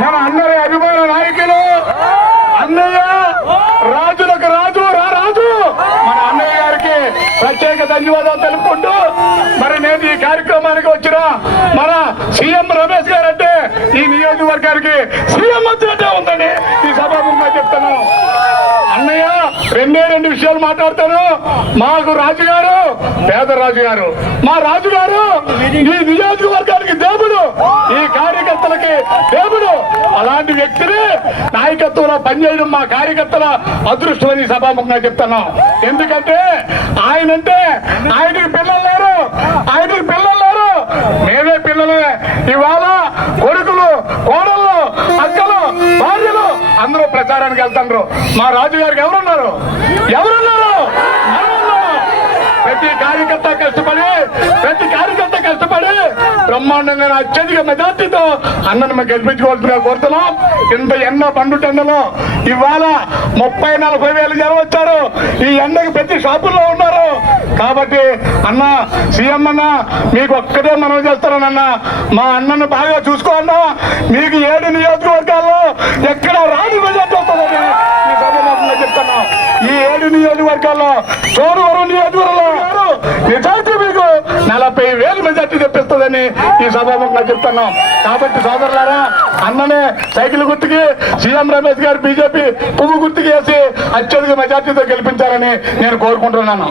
మన అందరి అభిమాన నాయకులు. అన్నయ్య రాజులకు రాజు రా రాజు. మన అన్నయ్య గారికి ప్రత్యేక ధన్యవాదాలు తెలుపుకుంటూ మరి నేను ఈ కార్యక్రమానికి వచ్చిన మన సీఎం రమేష్ గారు అంటే ఈ నియోజకవర్గానికి సీఎం వచ్చినట్టే ఉందని ఈ సభాముఖంగా చెప్తాను. అన్నయ్య రెండే రెండు విషయాలు మాట్లాడతాను. మాకు రాజుగారు పేద రాజుగారు. మా రాజుగారు ఈ నియోజకవర్గానికి అలాంటి వ్యక్తిని నాయకత్వంలో పనిచేయడం మా కార్యకర్తల అదృష్టమని సభాముఖంగా చెప్తాను ఎందుకంటే ఆయనంటే ఆయనకి పిల్లలు లేరు. ఆయనకి పిల్లలు లేరు. మేమే పిల్లలే ఇవాళ కొడుకులు కోడళ్ళు అక్కలు భార్యలు అందరూ ప్రచారానికి వెళ్తారు మా రాజు గారికి ఎవరున్నారు? ఎవరున్నారు? అత్యధిక మెజార్టీతో అన్నను మేము గెలిపించుకోవాల్సిందిగా కోరుతున్నాం. ఇంత ఎండ పండుటెండలో ఇవాళ ముప్పై నలభై వేలు జనం వచ్చారు. ఈ ఎండకి ప్రతి షాపుల్లో ఉన్నారు. కాబట్టి అన్న సీఎం అన్న మీకు ఒక్కటే మనం చేస్తారనన్న మా అన్నను బాగా చూసుకోండి మీకు ఏడు నియోజకవర్గాల్లో ఎక్కడ రాని మెజార్టీ వస్తుందని ఈ సభలో చెప్తున్నా. ఈ ఏడు నియోజకవర్గాల్లో చోడవరం నియోజకవర్గంలో నిజాయితీ కాదని ఈ సభాముఖంగా చెప్తున్నాం. కాబట్టి సోదరులారా అన్ననే సైకిల్ గుర్తుకి సీఎం రమేష్ గారు బీజేపీ పువ్వు గుర్తుకేసి వేసి అత్యధిక మెజార్టీతో గెలిపించాలని నేను కోరుకుంటున్నాను.